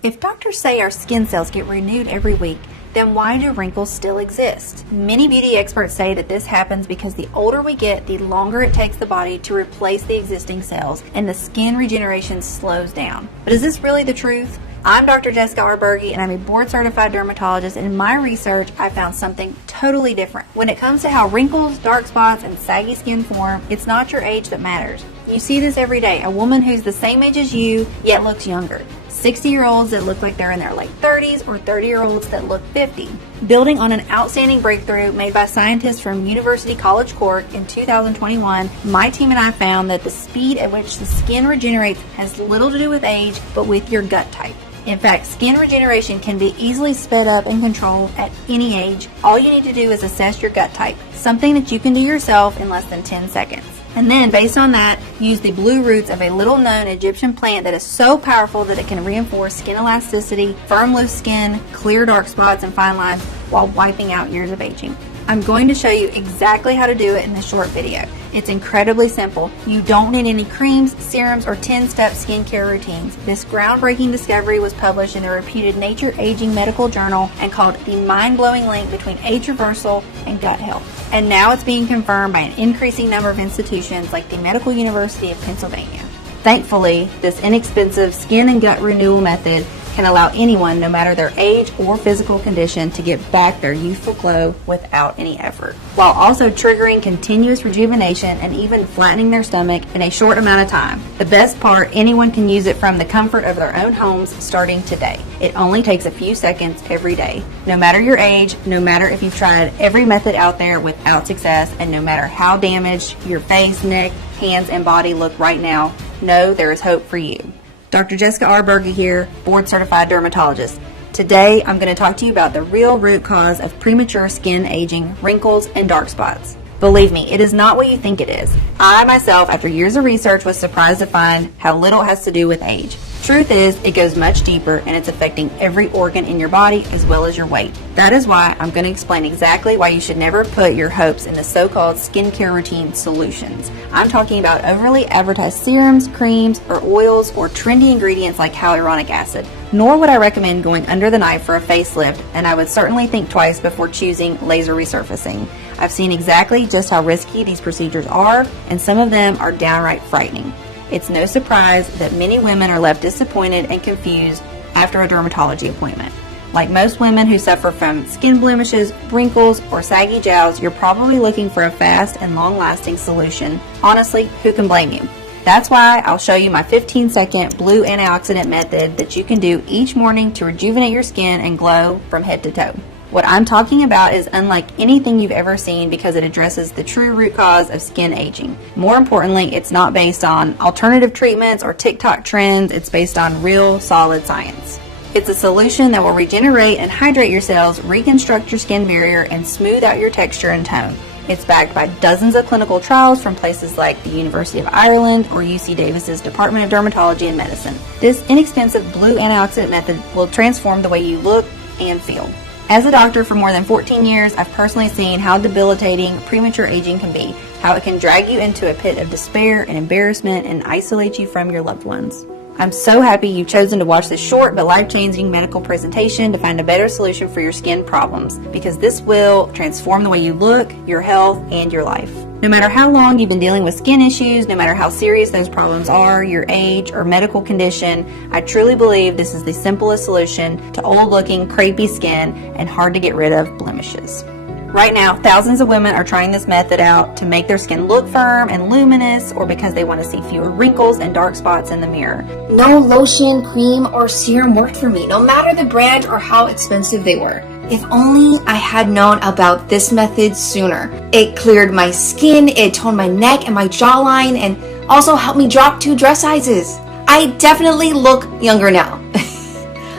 If doctors say our skin cells get renewed every week, then why do wrinkles still exist? Many beauty experts say that this happens because the older we get, the longer it takes the body to replace the existing cells, and the skin regeneration slows down. But is this really the truth? I'm Dr. Jessica Arberge, and I'm a board-certified dermatologist, and in my research, I found something totally different. When it comes to how wrinkles, dark spots, and saggy skin form, it's not your age that matters. You see this every day, a woman who's the same age as you, yet looks younger. 60-year-olds that look like they're in their late 30s or 30-year-olds that look 50. Building on an outstanding breakthrough made by scientists from University College Cork in 2021, my team and I found that the speed at which the skin regenerates has little to do with age, but with your gut type. In fact, skin regeneration can be easily sped up and controlled at any age. All you need to do is assess your gut type, something that you can do yourself in less than 10 seconds. And then, based on that, use the blue roots of a little-known Egyptian plant that is so powerful that it can reinforce skin elasticity, firm loose skin, clear dark spots and fine lines while wiping out years of aging. I'm going to show you exactly how to do it in this short video. It's incredibly simple. You don't need any creams, serums, or 10-step skincare routines. This groundbreaking discovery was published in the reputed Nature Aging Medical Journal and called the mind-blowing link between age reversal and gut health. And now it's being confirmed by an increasing number of institutions like the Medical University of Pennsylvania. Thankfully, this inexpensive skin and gut renewal method can allow anyone, no matter their age or physical condition, to get back their youthful glow without any effort, while also triggering continuous rejuvenation and even flattening their stomach in a short amount of time. The best part, anyone can use it from the comfort of their own homes starting today. It only takes a few seconds every day. No matter your age, no matter if you've tried every method out there without success, and no matter how damaged your face, neck, hands, and body look right now, know there is hope for you. Dr. Jessica Arberge here, board-certified dermatologist. Today, I'm going to talk to you about the real root cause of premature skin aging, wrinkles, and dark spots. Believe me, it is not what you think it is. I myself, after years of research, was surprised to find how little has to do with age. Truth is, it goes much deeper, and it's affecting every organ in your body as well as your weight. That is why I'm going to explain exactly why you should never put your hopes in the so-called skincare routine solutions. I'm talking about overly advertised serums, creams, or oils, or trendy ingredients like hyaluronic acid. Nor would I recommend going under the knife for a facelift, and I would certainly think twice before choosing laser resurfacing. I've seen exactly just how risky these procedures are, and some of them are downright frightening. It's no surprise that many women are left disappointed and confused after a dermatology appointment. Like most women who suffer from skin blemishes, wrinkles, or saggy jowls, you're probably looking for a fast and long-lasting solution. Honestly, who can blame you? That's why I'll show you my 15-second blue antioxidant method that you can do each morning to rejuvenate your skin and glow from head to toe. What I'm talking about is unlike anything you've ever seen because it addresses the true root cause of skin aging. More importantly, it's not based on alternative treatments or TikTok trends. It's based on real, solid science. It's a solution that will regenerate and hydrate your cells, reconstruct your skin barrier, and smooth out your texture and tone. It's backed by dozens of clinical trials from places like the University of Ireland or UC Davis's Department of Dermatology and Medicine. This inexpensive blue antioxidant method will transform the way you look and feel. As a doctor for more than 14 years, I've personally seen how debilitating premature aging can be, how it can drag you into a pit of despair and embarrassment and isolate you from your loved ones. I'm so happy you've chosen to watch this short but life-changing medical presentation to find a better solution for your skin problems, because this will transform the way you look, your health, and your life. No matter how long you've been dealing with skin issues, no matter how serious those problems are, your age, or medical condition, I truly believe this is the simplest solution to old-looking, crepey skin and hard-to-get-rid-of blemishes. Right now, thousands of women are trying this method out to make their skin look firm and luminous, or because they want to see fewer wrinkles and dark spots in the mirror. No lotion, cream, or serum worked for me, no matter the brand or how expensive they were. If only I had known about this method sooner. It cleared my skin, it toned my neck and my jawline, and also helped me drop 2 dress sizes. I definitely look younger now.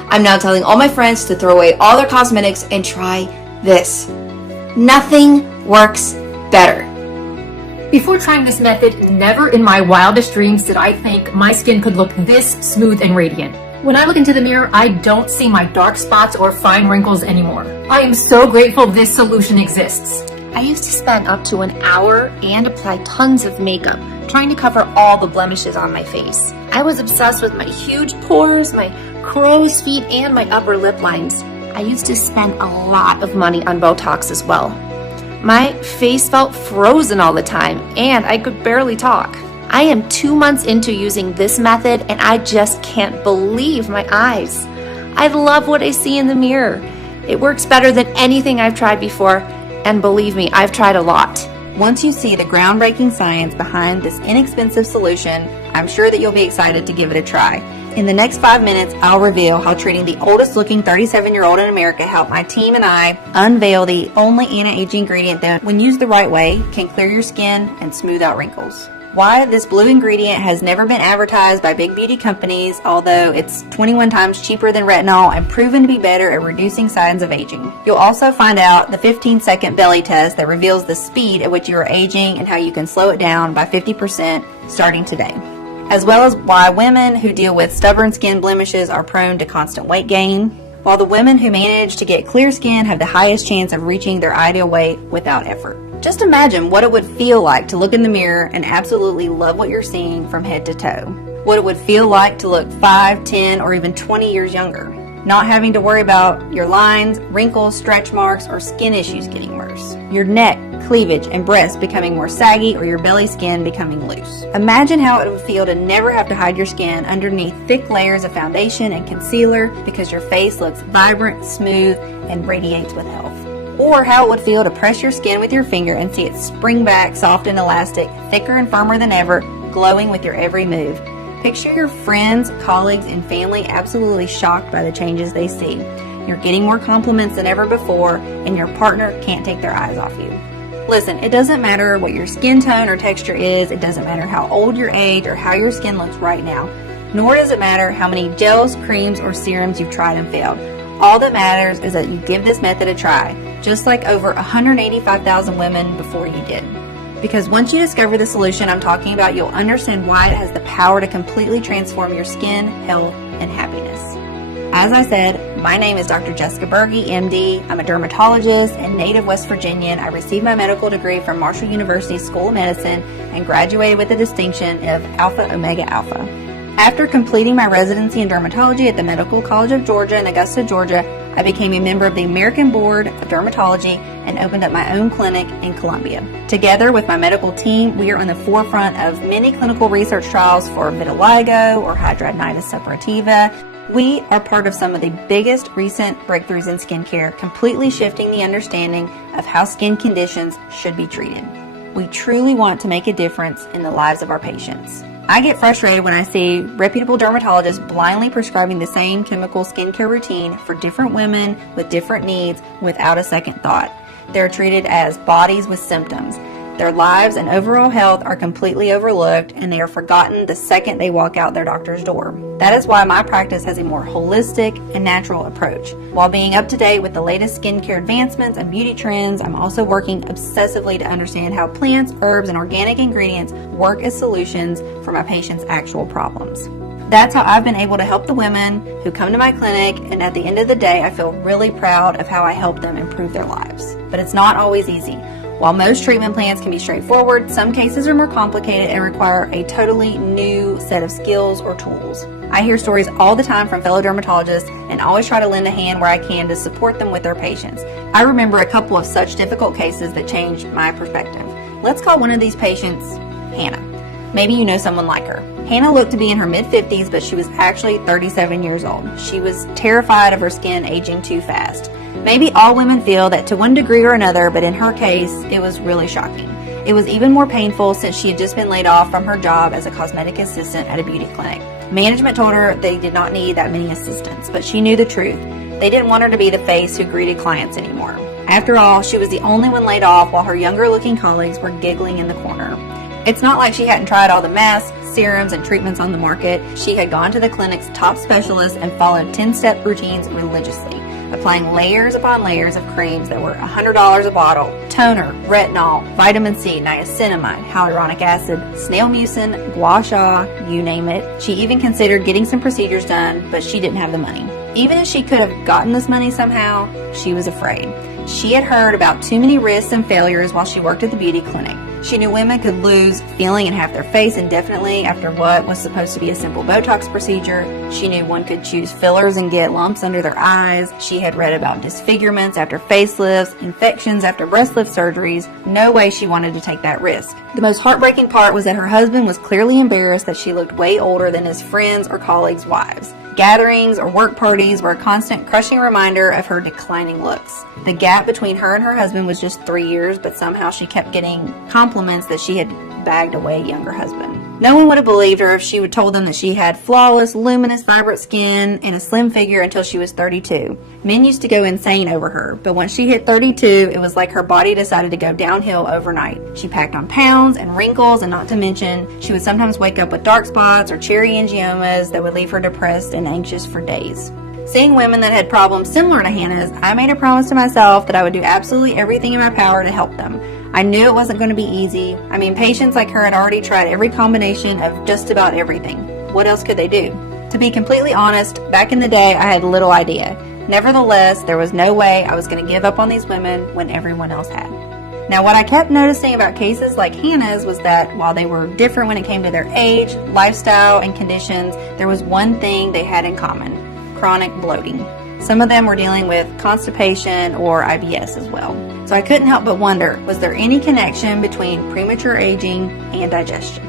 I'm now telling all my friends to throw away all their cosmetics and try this. Nothing works better. Before trying this method, never in my wildest dreams did I think my skin could look this smooth and radiant. When I look into the mirror, I don't see my dark spots or fine wrinkles anymore. I am so grateful this solution exists. I used to spend up to an hour and apply tons of makeup trying to cover all the blemishes on my face. I was obsessed with my huge pores, my crow's feet, and my upper lip lines. I used to spend a lot of money on Botox as well. My face felt frozen all the time, and I could barely talk. I am 2 months into using this method, and I just can't believe my eyes. I love what I see in the mirror. It works better than anything I've tried before, and believe me, I've tried a lot. Once you see the groundbreaking science behind this inexpensive solution, I'm sure that you'll be excited to give it a try. In the next 5 minutes, I'll reveal how treating the oldest looking 37-year-old in America helped my team and I unveil the only anti-aging ingredient that, when used the right way, can clear your skin and smooth out wrinkles. Why this blue ingredient has never been advertised by big beauty companies, although it's 21 times cheaper than retinol and proven to be better at reducing signs of aging. You'll also find out the 15-second belly test that reveals the speed at which you are aging and how you can slow it down by 50% starting today, as well as why women who deal with stubborn skin blemishes are prone to constant weight gain, while the women who manage to get clear skin have the highest chance of reaching their ideal weight without effort. Just imagine what it would feel like to look in the mirror and absolutely love what you're seeing from head to toe. What it would feel like to look 5, 10, or even 20 years younger. Not having to worry about your lines, wrinkles, stretch marks, or skin issues getting worse. Your neck, cleavage, and breasts becoming more saggy, or your belly skin becoming loose. Imagine how it would feel to never have to hide your skin underneath thick layers of foundation and concealer because your face looks vibrant, smooth, and radiates with health. Or how it would feel to press your skin with your finger and see it spring back soft and elastic, thicker and firmer than ever, glowing with your every move. Picture your friends, colleagues, and family absolutely shocked by the changes they see. You're getting more compliments than ever before, and your partner can't take their eyes off you. Listen, it doesn't matter what your skin tone or texture is, it doesn't matter how old your age or how your skin looks right now, nor does it matter how many gels, creams, or serums you've tried and failed. All that matters is that you give this method a try, just like over 185,000 women before you did. Because once you discover the solution I'm talking about, you'll understand why it has the power to completely transform your skin, health, and happiness. As I said, my name is Dr. Jessica Berge, MD. I'm a dermatologist and native West Virginian. I received my medical degree from Marshall University School of Medicine and graduated with the distinction of Alpha Omega Alpha. After completing my residency in dermatology at the Medical College of Georgia in Augusta, Georgia, I became a member of the American Board of Dermatology and opened up my own clinic in Columbia. Together with my medical team, we are on the forefront of many clinical research trials for vitiligo or hidradenitis suppurativa. We are part of some of the biggest recent breakthroughs in skincare, completely shifting the understanding of how skin conditions should be treated. We truly want to make a difference in the lives of our patients. I get frustrated when I see reputable dermatologists blindly prescribing the same chemical skincare routine for different women with different needs without a second thought. They're treated as bodies with symptoms. Their lives and overall health are completely overlooked, and they are forgotten the second they walk out their doctor's door. That is why my practice has a more holistic and natural approach. While being up to date with the latest skincare advancements and beauty trends, I'm also working obsessively to understand how plants, herbs, and organic ingredients work as solutions for my patients' actual problems. That's how I've been able to help the women who come to my clinic, and at the end of the day, I feel really proud of how I help them improve their lives. But it's not always easy. While most treatment plans can be straightforward, some cases are more complicated and require a totally new set of skills or tools. I hear stories all the time from fellow dermatologists and always try to lend a hand where I can to support them with their patients. I remember a couple of such difficult cases that changed my perspective. Let's call one of these patients Hannah. Maybe you know someone like her. Hannah looked to be in her mid-50s, but she was actually 37 years old. She was terrified of her skin aging too fast. Maybe all women feel that to one degree or another, but in her case, it was really shocking. It was even more painful since she had just been laid off from her job as a cosmetic assistant at a beauty clinic. Management told her they did not need that many assistants, but she knew the truth. They didn't want her to be the face who greeted clients anymore. After all, she was the only one laid off while her younger-looking colleagues were giggling in the corner. It's not like she hadn't tried all the masks, serums, and treatments on the market. She had gone to the clinic's top specialists and followed 10-step routines religiously, applying layers upon layers of creams that were $100 a bottle: toner, retinol, vitamin C, niacinamide, hyaluronic acid, snail mucin, gua sha, you name it. She even considered getting some procedures done, but she didn't have the money. Even if she could have gotten this money somehow, she was afraid. She had heard about too many risks and failures while she worked at the beauty clinic. She knew women could lose feeling in half their face indefinitely after what was supposed to be a simple Botox procedure. She knew one could choose fillers and get lumps under their eyes. She had read about disfigurements after facelifts, infections after breast lift surgeries. No way she wanted to take that risk. The most heartbreaking part was that her husband was clearly embarrassed that she looked way older than his friends' or colleagues' wives. Gatherings or work parties were a constant crushing reminder of her declining looks. The gap between her and her husband was just 3 years, but somehow she kept getting compliments that she had bagged away a younger husband. No one would have believed her if she would told them that she had flawless, luminous, vibrant skin and a slim figure until she was 32. Men used to go insane over her, but once she hit 32, it was like her body decided to go downhill overnight. She packed on pounds and wrinkles, and not to mention, she would sometimes wake up with dark spots or cherry angiomas that would leave her depressed and anxious for days. Seeing women that had problems similar to Hannah's, I made a promise to myself that I would do absolutely everything in my power to help them. I knew it wasn't going to be easy. I mean, patients like her had already tried every combination of just about everything. What else could they do? To be completely honest, back in the day, I had little idea. Nevertheless, there was no way I was going to give up on these women when everyone else had. Now, what I kept noticing about cases like Hannah's was that while they were different when it came to their age, lifestyle, and conditions, there was one thing they had in common: chronic bloating. Some of them were dealing with constipation or IBS as well. So I couldn't help but wonder, was there any connection between premature aging and digestion?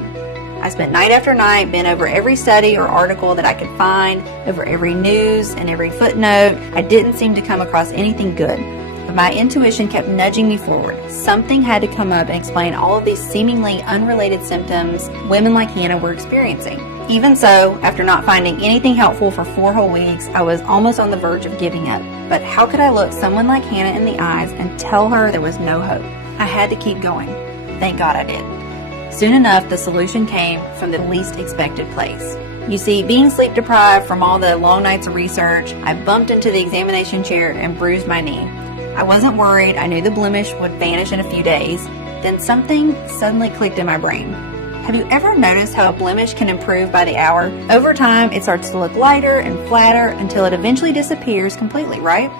I spent night after night, bent over every study or article that I could find, over every news and every footnote. I didn't seem to come across anything good. But my intuition kept nudging me forward. Something had to come up and explain all of these seemingly unrelated symptoms women like Hannah were experiencing. Even so, after not finding anything helpful for 4 whole weeks, I was almost on the verge of giving up. But how could I look someone like Hannah in the eyes and tell her there was no hope? I had to keep going. Thank God I did. Soon enough, the solution came from the least expected place. You see, being sleep deprived from all the long nights of research, I bumped into the examination chair and bruised my knee. I wasn't worried. I knew the blemish would vanish in a few days. Then something suddenly clicked in my brain. Have you ever noticed how a blemish can improve by the hour? Over time, it starts to look lighter and flatter until it eventually disappears completely, right?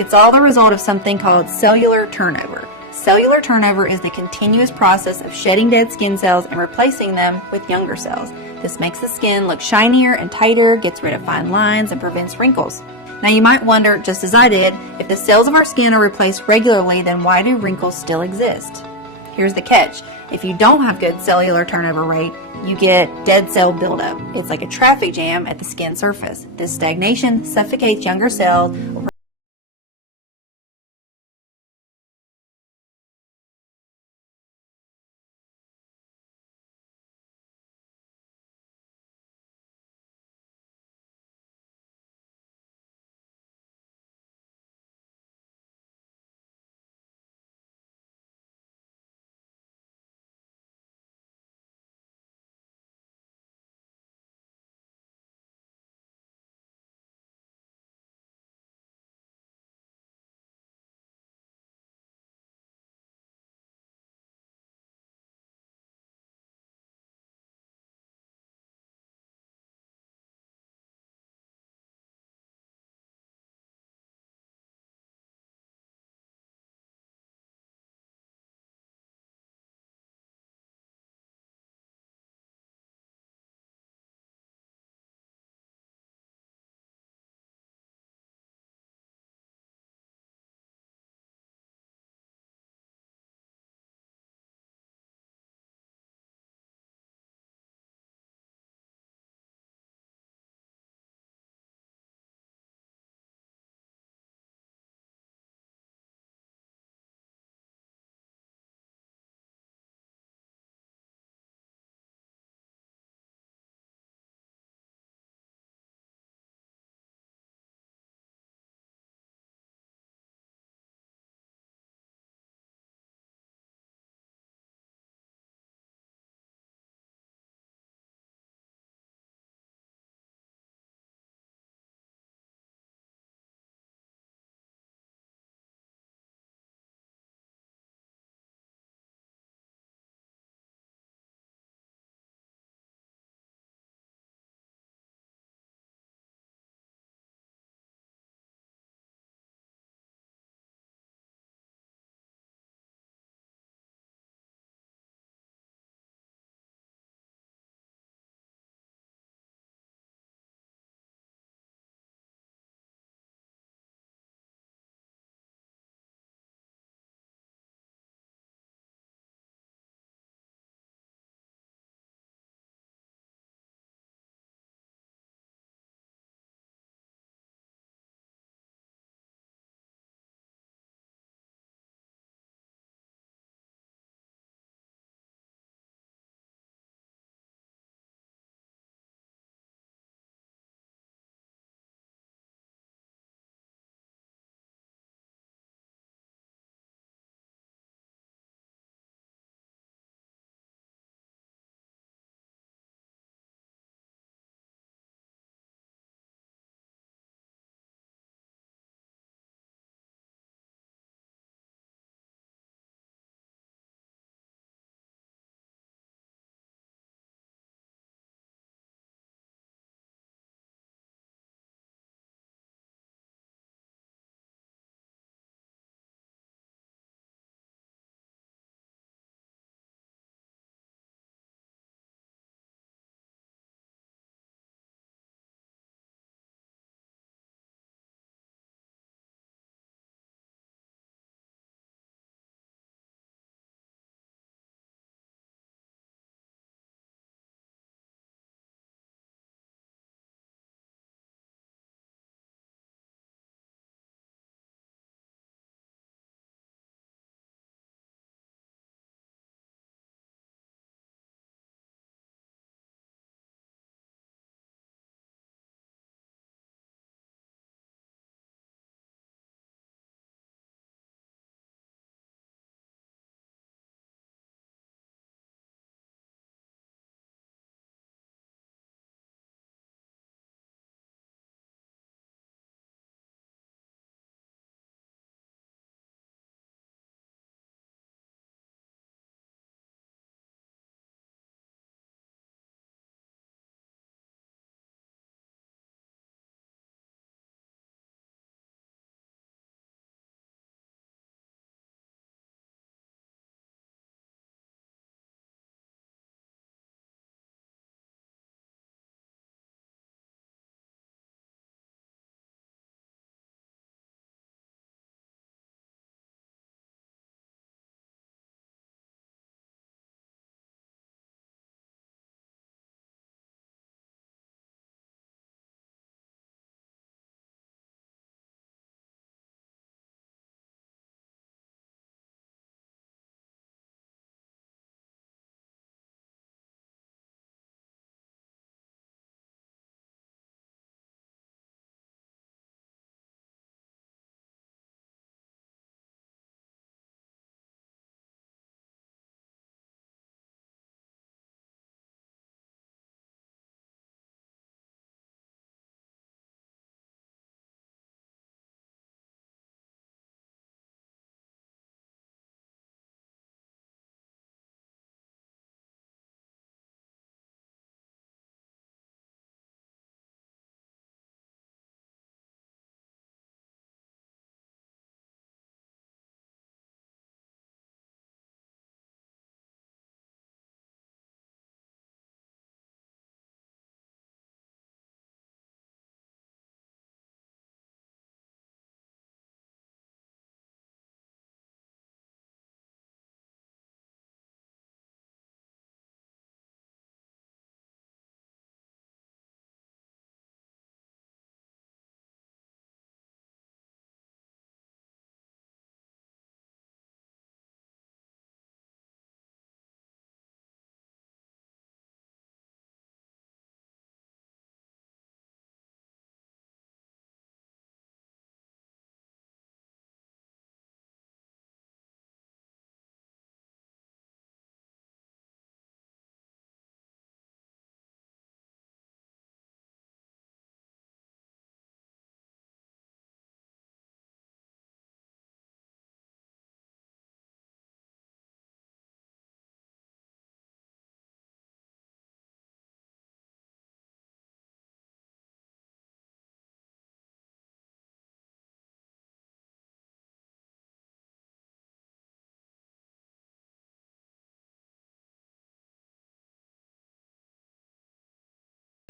It's all the result of something called cellular turnover. Cellular turnover is the continuous process of shedding dead skin cells and replacing them with younger cells. This makes the skin look shinier and tighter, gets rid of fine lines, and prevents wrinkles. Now you might wonder, just as I did, if the cells of our skin are replaced regularly, then why do wrinkles still exist? Here's the catch. If you don't have good cellular turnover rate, you get dead cell buildup. It's like a traffic jam at the skin surface. This stagnation suffocates younger cells,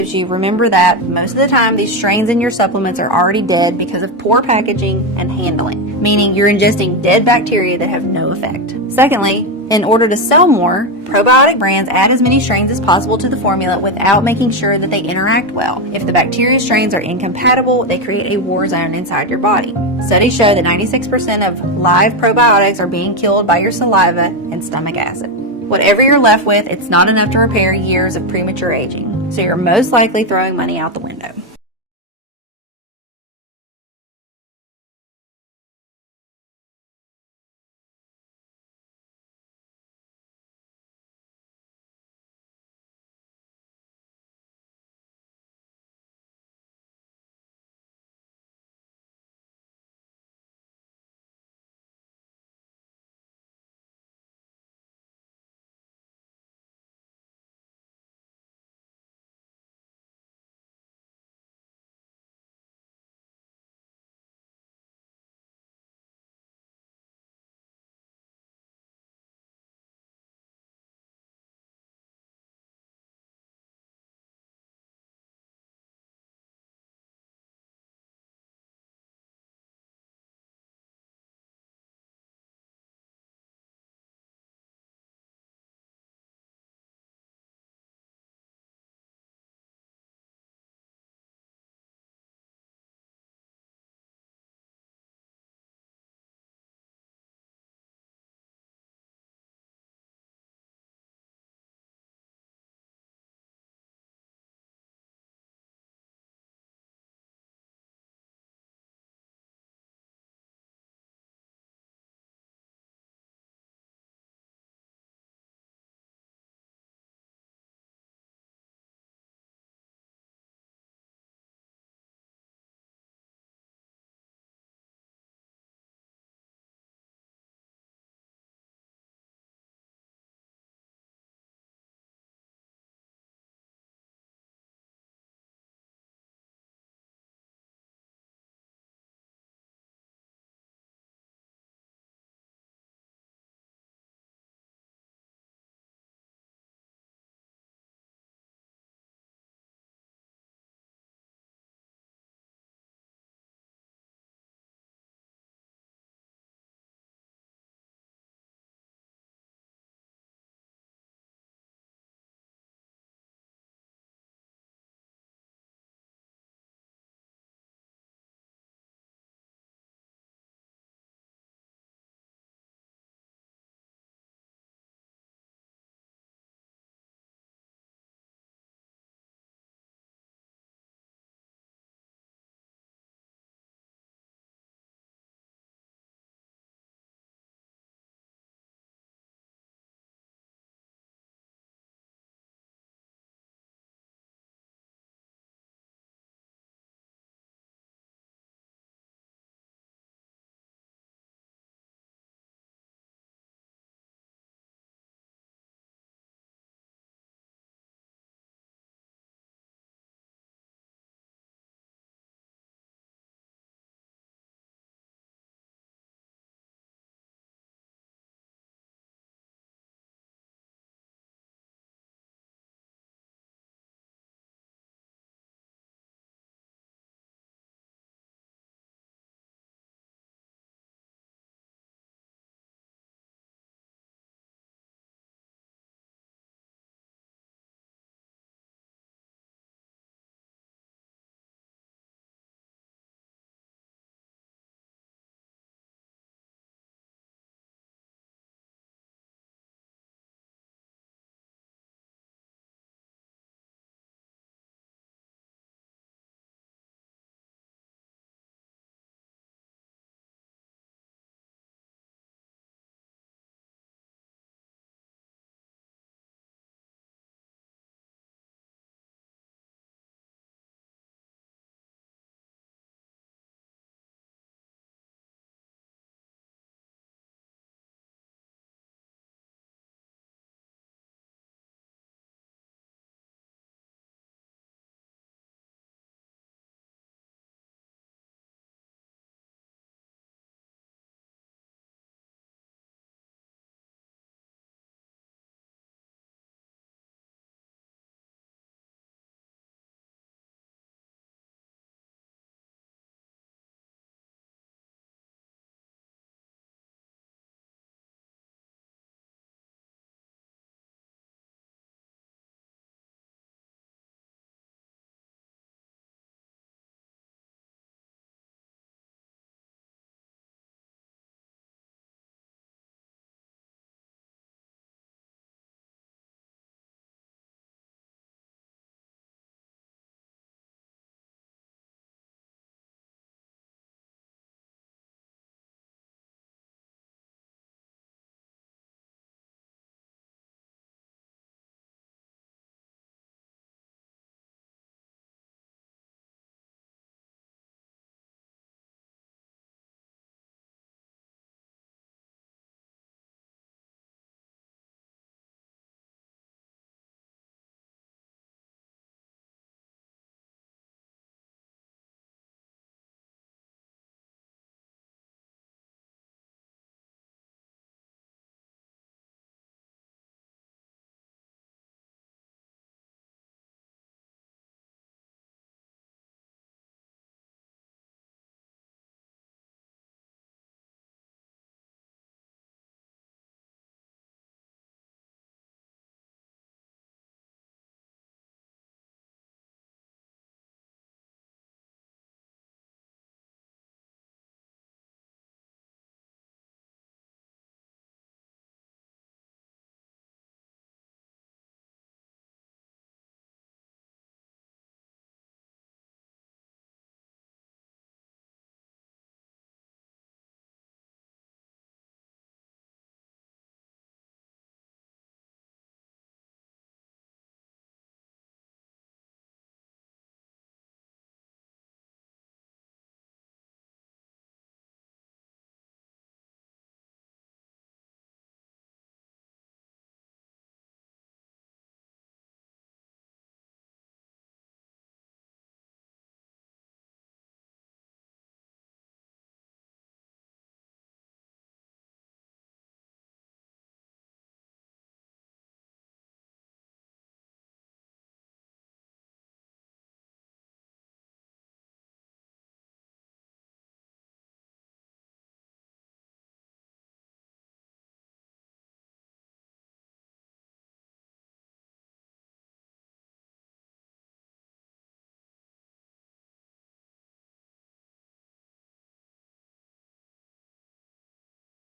you remember that most of the time these strains in your supplements are already dead because of poor packaging and handling, meaning you're ingesting dead bacteria that have no effect. Secondly, in order to sell more, probiotic brands add as many strains as possible to the formula without making sure that they interact well. If the bacteria strains are incompatible, they create a war zone inside your body. Studies show that 96% of live probiotics are being killed by your saliva and stomach acid. Whatever you're left with, it's not enough to repair years of premature aging, so you're most likely throwing money out the window.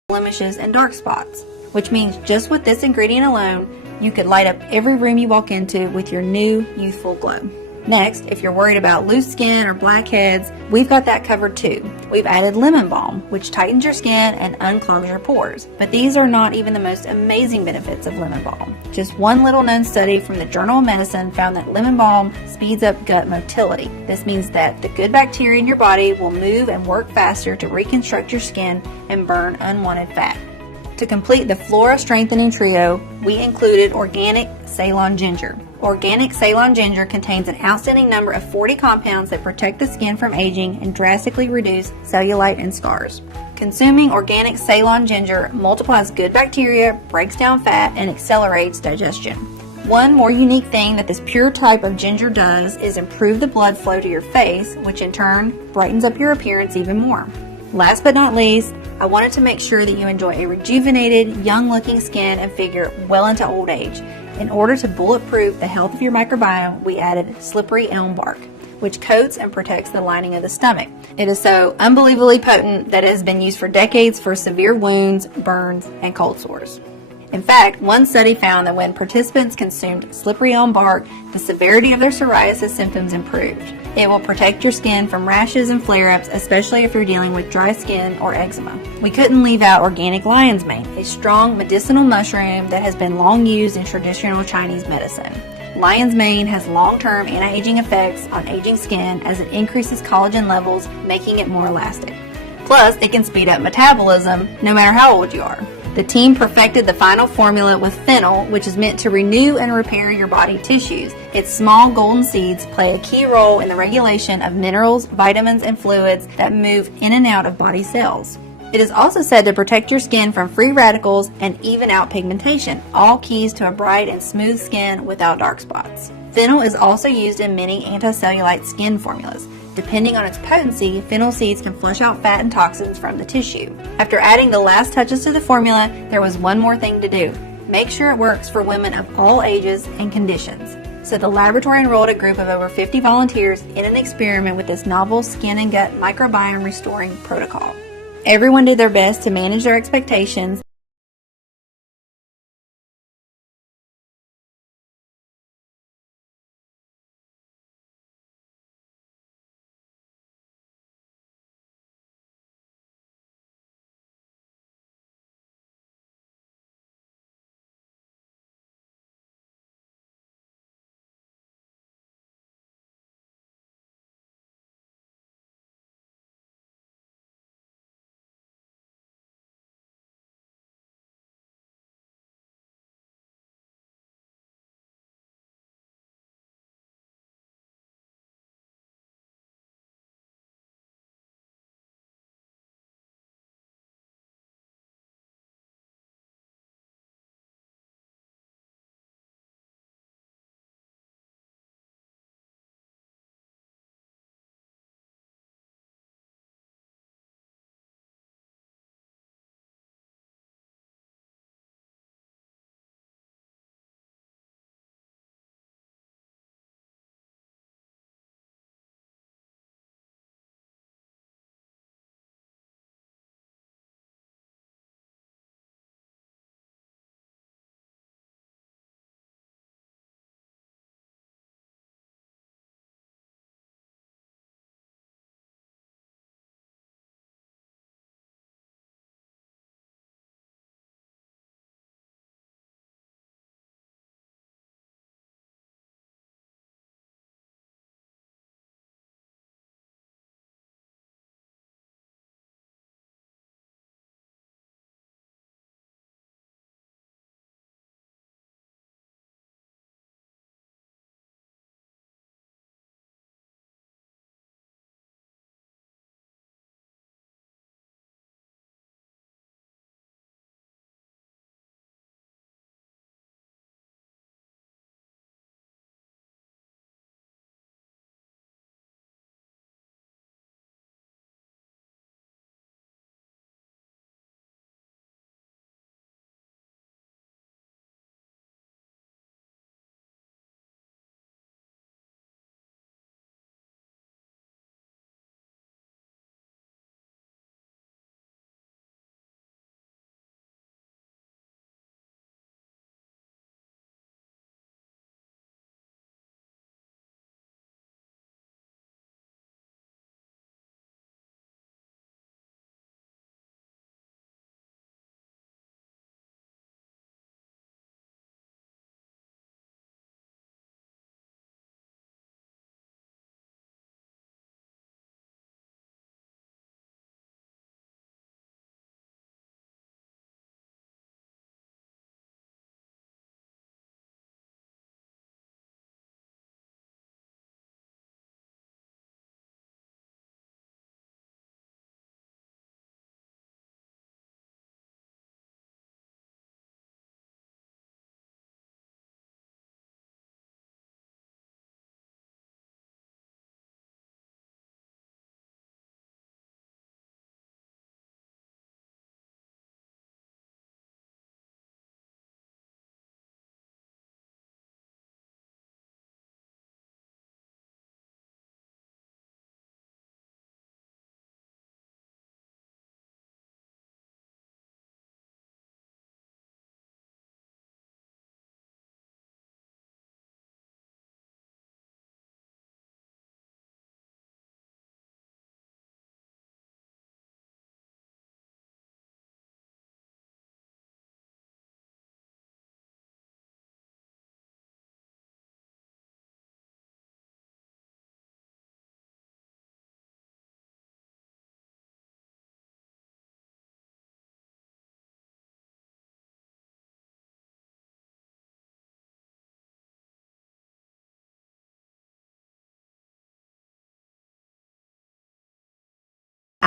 blemishes, and dark spots, which means just with this ingredient alone, you could light up every room you walk into with your new youthful glow. Next, if you're worried about loose skin or blackheads, we've got that covered too. We've added lemon balm, which tightens your skin and unclogs your pores. But these are not even the most amazing benefits of lemon balm. Just one little known study from the Journal of Medicine found that lemon balm speeds up gut motility. This means that the good bacteria in your body will move and work faster to reconstruct your skin and burn unwanted fat. To complete the flora strengthening trio, we included organic Ceylon ginger. Organic Ceylon ginger contains an outstanding number of 40 compounds that protect the skin from aging and drastically reduce cellulite and scars. Consuming organic Ceylon ginger multiplies good bacteria, breaks down fat, and accelerates digestion. One more unique thing that this pure type of ginger does is improve the blood flow to your face, which in turn brightens up your appearance even more. Last but not least, I wanted to make sure that you enjoy a rejuvenated, young-looking skin and figure well into old age. In order to bulletproof the health of your microbiome, we added slippery elm bark, which coats and protects the lining of the stomach. It is so unbelievably potent that it has been used for decades for severe wounds, burns, and cold sores. In fact, one study found that when participants consumed slippery elm bark, the severity of their psoriasis symptoms improved. It will protect your skin from rashes and flare-ups, especially if you're dealing with dry skin or eczema. We couldn't leave out organic lion's mane, a strong medicinal mushroom that has been long used in traditional Chinese medicine. Lion's mane has long-term anti-aging effects on aging skin as it increases collagen levels, making it more elastic. Plus, it can speed up metabolism no matter how old you are. The team perfected the final formula with fennel, which is meant to renew and repair your body tissues. Its small golden seeds play a key role in the regulation of minerals, vitamins, and fluids that move in and out of body cells. It is also said to protect your skin from free radicals and even out pigmentation, all keys to a bright and smooth skin without dark spots. Fennel is also used in many anti-cellulite skin formulas. Depending on its potency, fennel seeds can flush out fat and toxins from the tissue. After adding the last touches to the formula, there was one more thing to do. Make sure it works for women of all ages and conditions. So the laboratory enrolled a group of over 50 volunteers in an experiment with this novel skin and gut microbiome restoring protocol. Everyone did their best to manage their expectations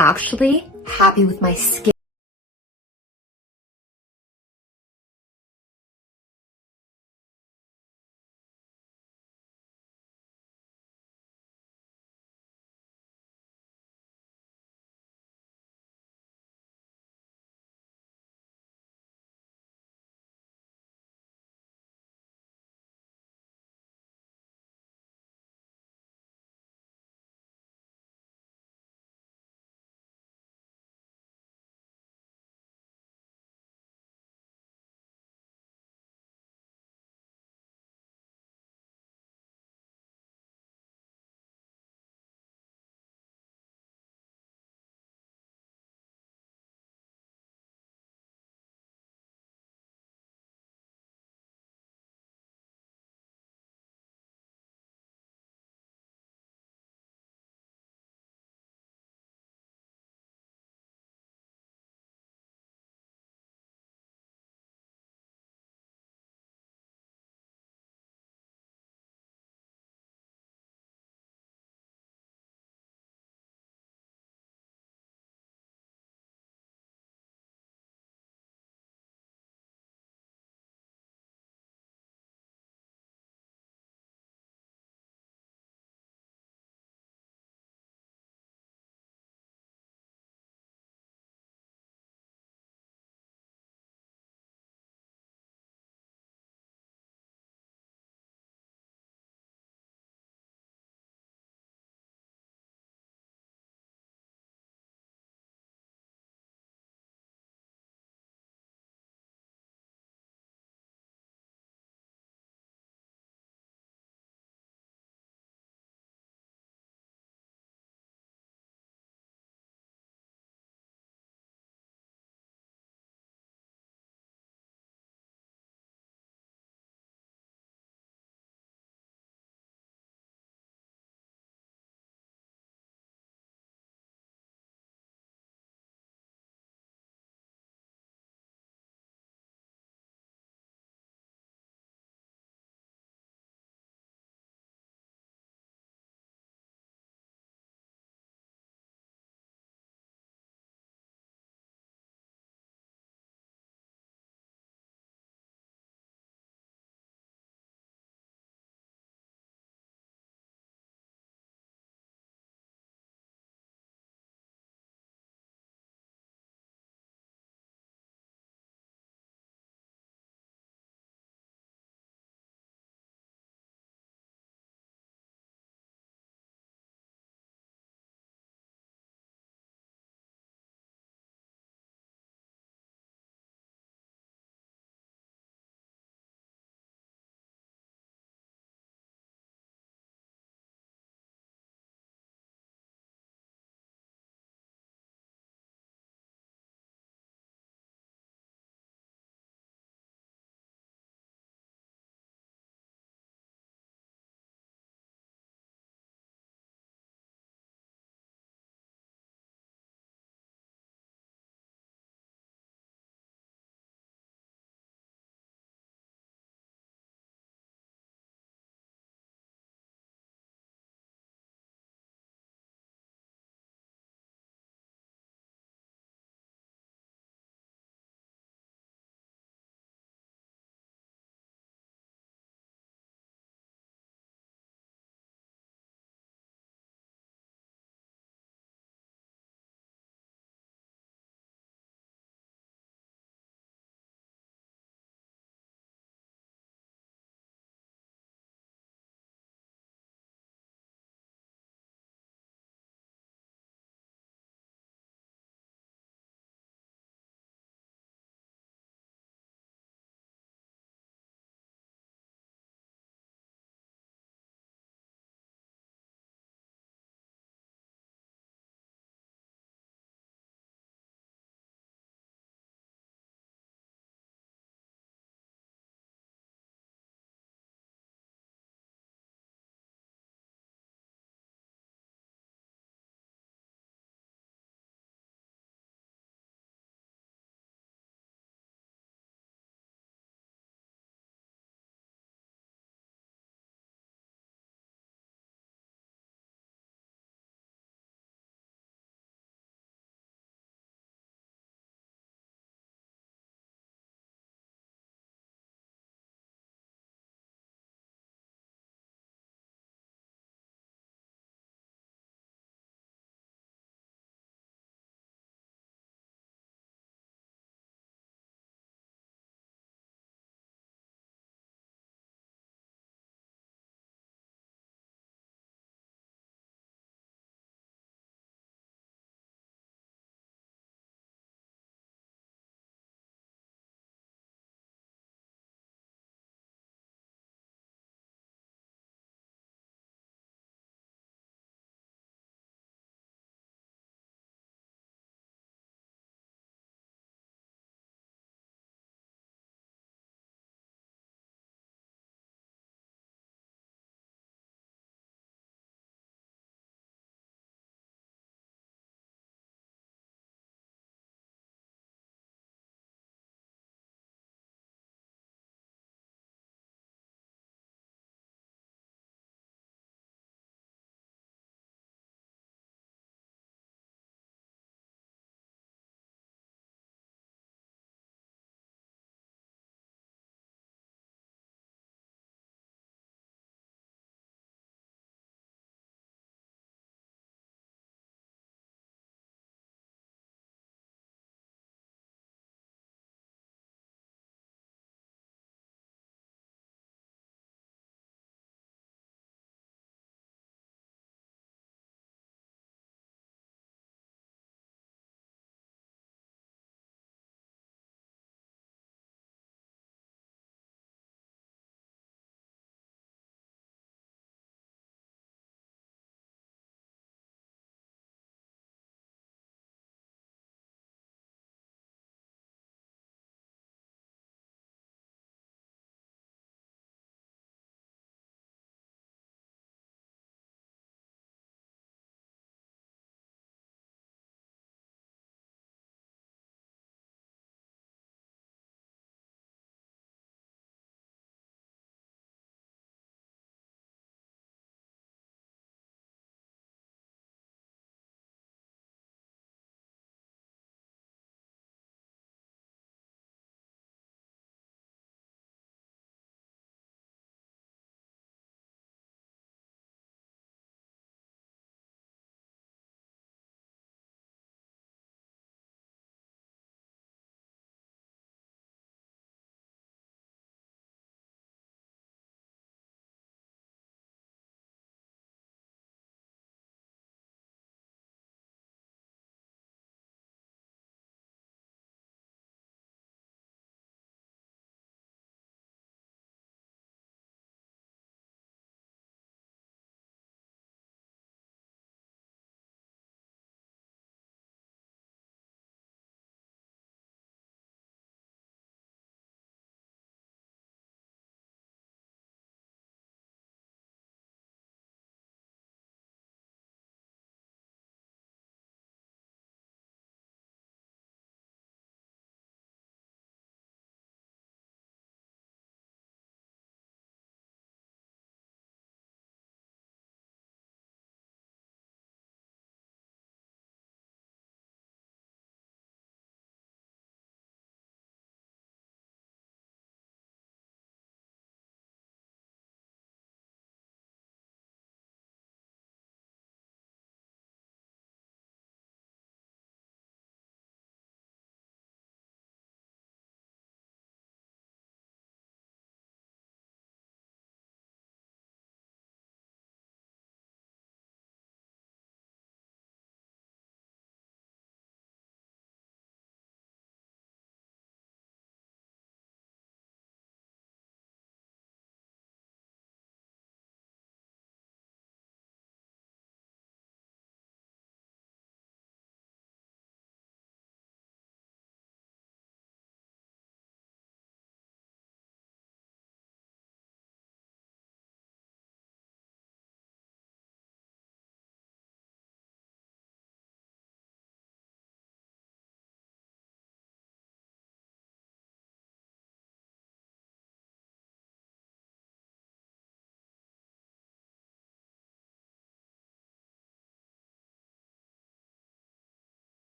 actually happy with my skin.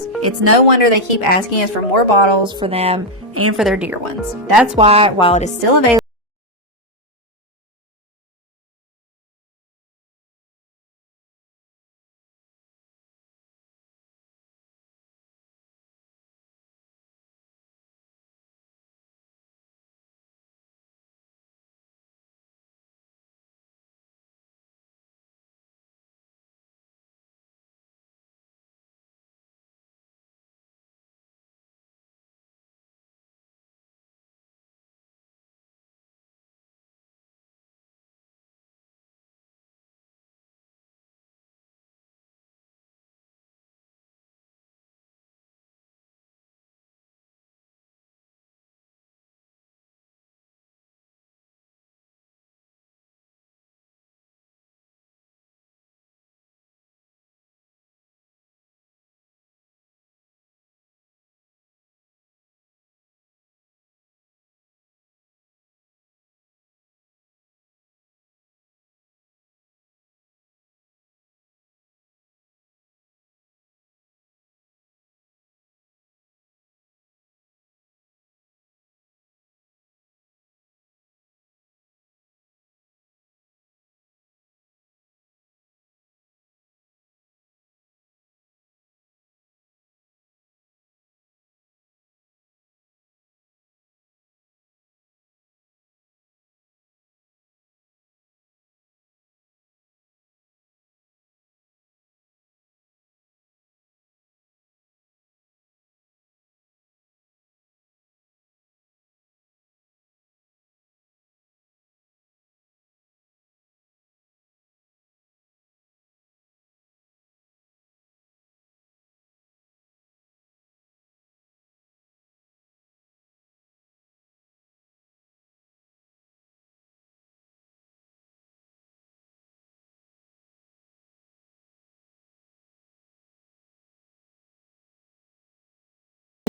It's no wonder they keep asking us for more bottles for them and for their dear ones. That's why, while it is still available,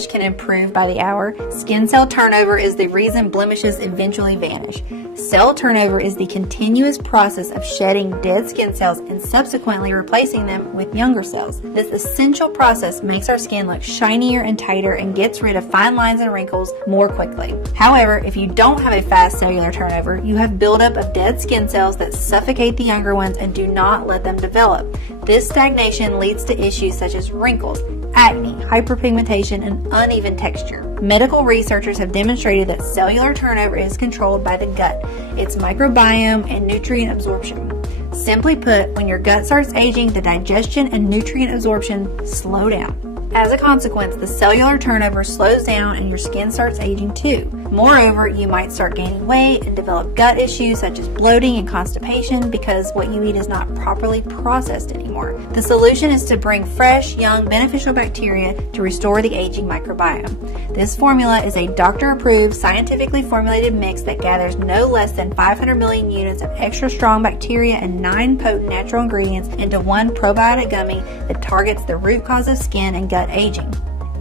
can improve by the hour. Skin cell turnover is the reason blemishes eventually vanish. Cell turnover is the continuous process of shedding dead skin cells and subsequently replacing them with younger cells. This essential process makes our skin look shinier and tighter and gets rid of fine lines and wrinkles more quickly. However, if you don't have a fast cellular turnover, you have buildup of dead skin cells that suffocate the younger ones and do not let them develop. This stagnation leads to issues such as wrinkles, acne, hyperpigmentation, and uneven texture. Medical researchers have demonstrated that cellular turnover is controlled by the gut, its microbiome, and nutrient absorption. Simply put, when your gut starts aging, the digestion and nutrient absorption slow down. As a consequence, the cellular turnover slows down and your skin starts aging too. Moreover, you might start gaining weight and develop gut issues such as bloating and constipation because what you eat is not properly processed anymore. The solution is to bring fresh, young, beneficial bacteria to restore the aging microbiome. This formula is a doctor-approved, scientifically formulated mix that gathers no less than 500 million units of extra strong bacteria and 9 potent natural ingredients into one probiotic gummy that targets the root cause of skin and gut aging.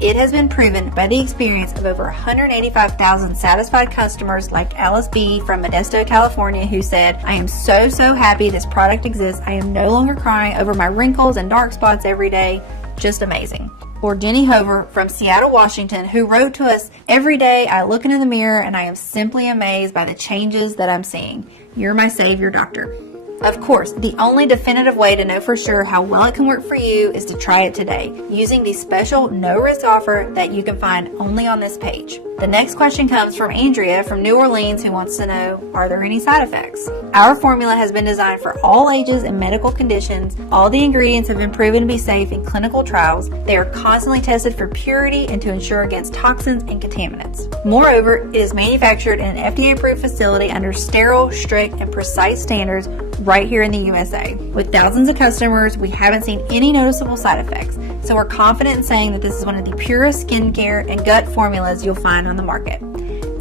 It has been proven by the experience of over 185,000 satisfied customers like Alice B. from Modesto, California, who said, "I am so happy this product exists. I am no longer crying over my wrinkles and dark spots every day. Just amazing." Or Jenny Hover from Seattle, Washington, who wrote to us, "Every day I look into the mirror and I am simply amazed by the changes that I'm seeing. You're my savior, doctor." Of course, the only definitive way to know for sure how well it can work for you is to try it today, using the special no-risk offer that you can find only on this page. The next question comes from Andrea from New Orleans, who wants to know, are there any side effects? Our formula has been designed for all ages and medical conditions. All the ingredients have been proven to be safe in clinical trials. They are constantly tested for purity and to ensure against toxins and contaminants. Moreover, it is manufactured in an FDA-approved facility under sterile, strict, and precise standards right here in the USA. With thousands of customers, we haven't seen any noticeable side effects, so we're confident in saying that this is one of the purest skincare and gut formulas you'll find on the market.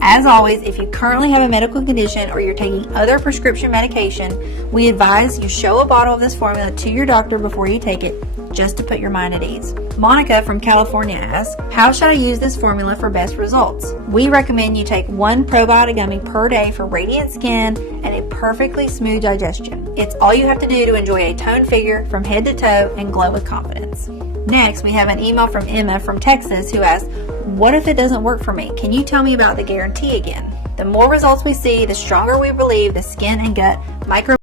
As always, if you currently have a medical condition or you're taking other prescription medication, we advise you show a bottle of this formula to your doctor before you take it, just to put your mind at ease. Monica from California asks, how should I use this formula for best results? We recommend you take 1 probiotic gummy per day for radiant skin and a perfectly smooth digestion. It's all you have to do to enjoy a toned figure from head to toe and glow with confidence. Next, we have an email from Emma from Texas who asks, what if it doesn't work for me? Can you tell me about the guarantee again? The more results we see, the stronger we believe the skin and gut micro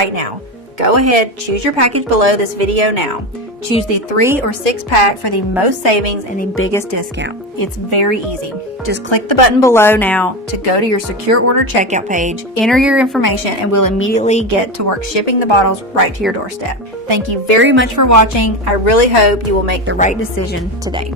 right now. Go ahead, choose your package below this video now. Choose the 3 or 6 pack for the most savings and the biggest discount. It's very easy. Just click the button below now to go to your secure order checkout page, enter your information, and we'll immediately get to work shipping the bottles right to your doorstep. Thank you very much for watching. I really hope you will make the right decision today.